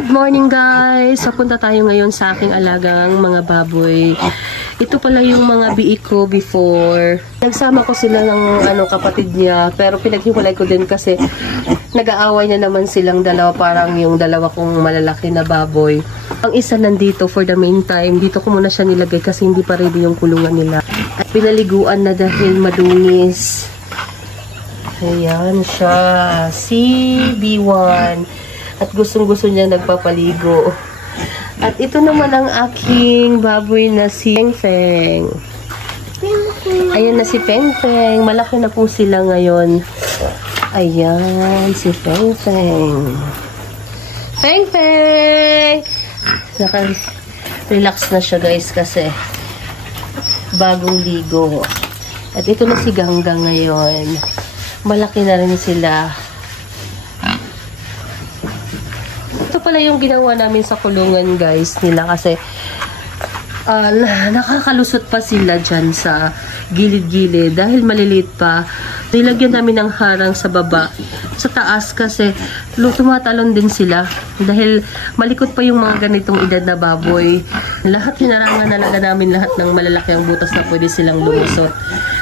Good morning guys! Papunta tayo ngayon sa aking alagang mga baboy. Ito pala yung mga biik ko before. Nagsama ko sila ng kapatid niya, pero pinaghiwalay ko din kasi nag-aaway na naman silang dalawa, parang yung dalawa kong malalaki na baboy. Ang isa nandito for the meantime, dito ko muna siya nilagay kasi hindi pa ready yung kulungan nila. At pinaliguan na dahil madungis. Ayan siya, si B1. At gustong-gusto niya nagpapaligo. At ito naman ang aking baboy na si Feng Feng. Ayan na si Feng Feng. Malaki na po sila ngayon. Ayan, si Feng Feng. Feng Feng! Naka-relax na siya guys kasi bagong ligo. At ito na si Ganggang ngayon. Malaki na rin sila. Ito pala yung ginawa namin sa kulungan guys nila kasi nakakalusot pa sila dyan sa gilid-gilid dahil maliliit pa. Nilagyan namin ng harang sa baba, sa taas kasi tumatalon din sila dahil malikot pa yung mga ganitong edad na baboy. Lahat hinarangan talaga namin lahat ng malalaki ang butas na pwede silang lumusot.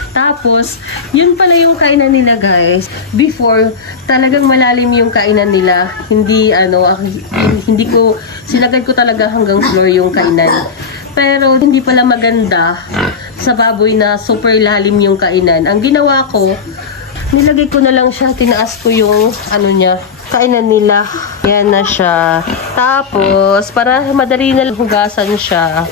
Tapos, yun pala yung kainan nila guys. Before, talagang malalim yung kainan nila. Hindi ko, sinagad ko talaga hanggang floor yung kainan. Pero, hindi pala maganda sa baboy na super lalim yung kainan. Ang ginawa ko, nilagay ko na lang siya, tinaas ko yung, kainan nila. Yan na siya. Tapos, para madali na hugasan siya.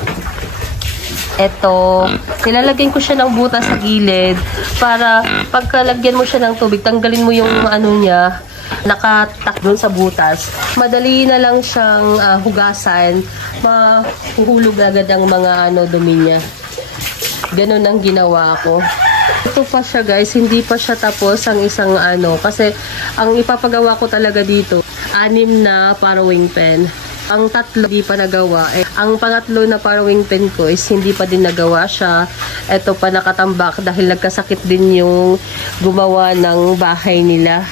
Eto, nilalagyan ko siya ng butas sa gilid para pagkalagyan mo siya ng tubig, tanggalin mo yung niya, nakatak doon sa butas. Madali na lang siyang hugasan, mahuhulog agad ang mga dumi niya. Ganun ang ginawa ko. Ito pa siya guys, hindi pa siya tapos ang isang kasi ang ipapagawa ko talaga dito, 6 na farrowing pen. Ang 3 hindi pa nagawa. Ang pangatlo na farrowing pen ko is hindi pa din nagawa siya. Ito pa nakatambak dahil nagkasakit din yung gumawa ng bahay nila.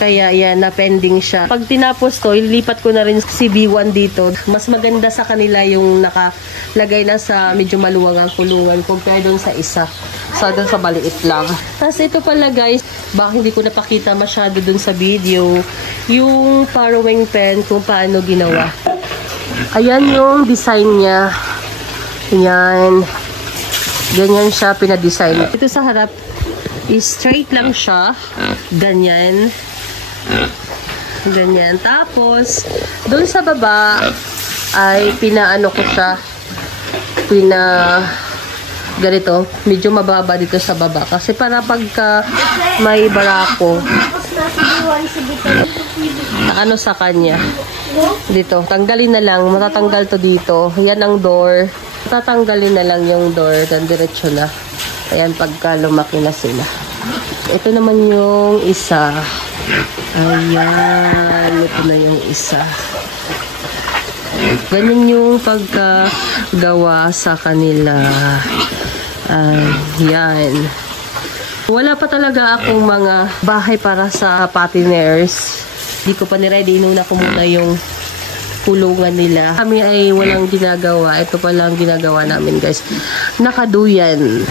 Kaya yan, na pending siya. Pag tinapos to, ilipat ko na rin si B1 dito. Mas maganda sa kanila yung nakalagay na sa medyo maluwang ang kulungan compare doon sa isa. So, doon sa maliit lang. Tapos ito pala guys, baka hindi ko napakita masyado doon sa video, yung farrowing pen kung paano ginawa. Ayan yung design niya. Ayan. Ganyan siya pinadesign. Ito sa harap, straight lang siya. Ganyan. Ganyan. Tapos, doon sa baba, ay pinaano ko siya. Ganito. Medyo mababa dito sa baba. Kasi para pagka may barako, sa kanya. Dito. Tanggalin na lang. Matatanggal to dito. Yan ang door. Tatanggalin na lang yung door. Dan diretso na. Ayan, pagka lumaki na sila. Ito naman yung isa. Ayan. Ito na yung isa. Ganyan yung pagkagawa sa kanila. Ayan. Wala pa talaga akong mga bahay para sa patiners. Hindi ko pa ni-ready. Inuna ko muna yung kulungan nila. Kami ay walang ginagawa. Ito pa lang ginagawa namin guys. Nakaduyan.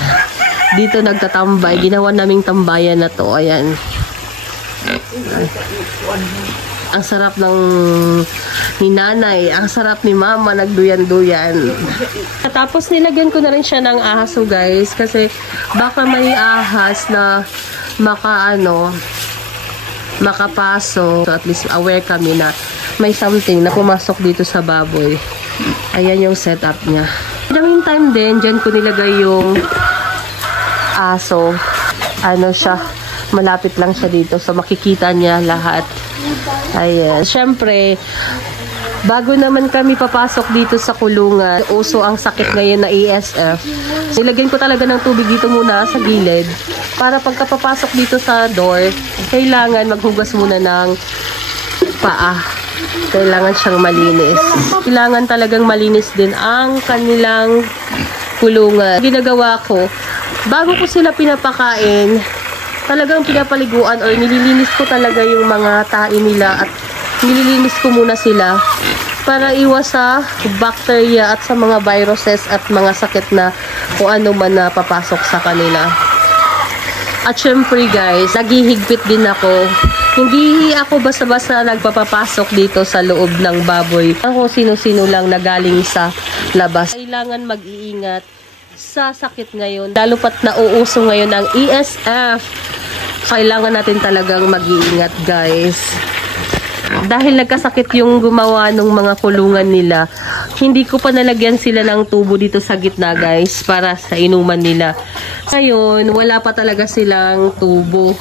Dito nagtatambay. Ginawa naming tambayan na to. Ayan. Ang sarap ng ni nanay. Ang sarap ni mama. Nagduyan-duyan. Tapos nilagyan ko na rin siya ng ahas guys. Kasi baka may ahas na makapasok. So at least aware kami na may something na pumasok dito sa baboy. Ayan yung setup niya. In the meantime din, dyan ko nilagay yung aso. Siya. Malapit lang siya dito. So makikita niya lahat. Ayan. Siyempre, bago naman kami papasok dito sa kulungan, uso ang sakit ngayon na ESF. Nilagyan ko talaga ng tubig dito muna sa gilid. Para pagkapapasok dito sa door, kailangan maghugas muna ng paa. Kailangan siyang malinis. Kailangan talagang malinis din ang kanilang kulungan. Ginagawa ko, bago ko sila pinapakain, talagang pinapaliguan or nililinis ko talaga yung mga tae nila at nililinis ko muna sila para iwas sa bacteria at sa mga viruses at mga sakit na kung ano man na papasok sa kanila. At syempre guys, naghihigpit din ako. Hindi ako basta-basta nagpapapasok dito sa loob ng baboy. Ako sino-sino lang na galing sa labas. Kailangan mag-iingat sa sakit ngayon. Lalo pat nauuso ngayon ang ESF. Kailangan natin talagang mag-iingat guys. Dahil nagkasakit yung gumawa ng mga kulungan nila, hindi ko pa nalagyan sila ng tubo dito sa gitna guys para sa inuman nila. Ngayon, wala pa talaga silang tubo.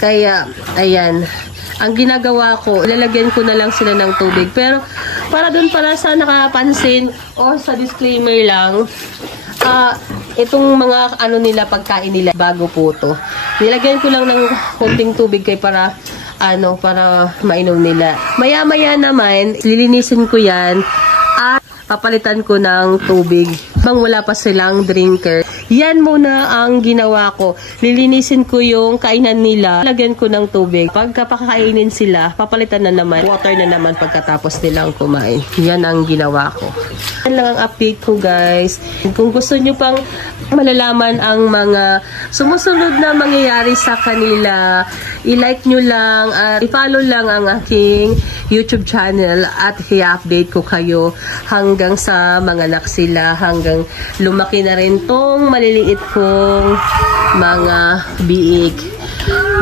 Kaya, ayan. Ang ginagawa ko, ilalagyan ko na lang sila ng tubig. Pero, para dun pala sa nakapansin o sa disclaimer lang, itong mga ano nila, pagkain nila, bago po to. Nilagyan ko lang ng konting tubig kay para mainom nila. Maya-maya naman, lilinisin ko yan at papalitan ko ng tubig. Bang wala pa silang drinker. Yan muna ang ginawa ko. Lilinisin ko yung kainan nila. Lagyan ko ng tubig. Pagka pakakainin sila, papalitan na naman. Water na naman pagkatapos nilang kumain. Yan ang ginawa ko. Yan lang ang update ko guys. Kung gusto nyo pang malalaman ang mga sumusunod na mangyayari sa kanila, i-like nyo lang at i-follow lang ang aking YouTube channel at i-update ko kayo hanggang sa manganak sila, hanggang lumaki na rin tong maliliit kong mga biik.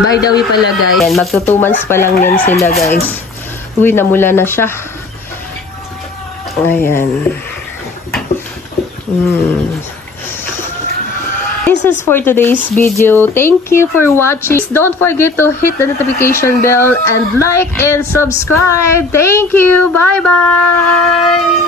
By the way pala guys, magto 2 months pa lang yan sila guys. Uy, namula na siya. Ayan. This is for today's video. Thank you for watching. Don't forget to hit the notification bell and like and subscribe. Thank you. Bye-bye.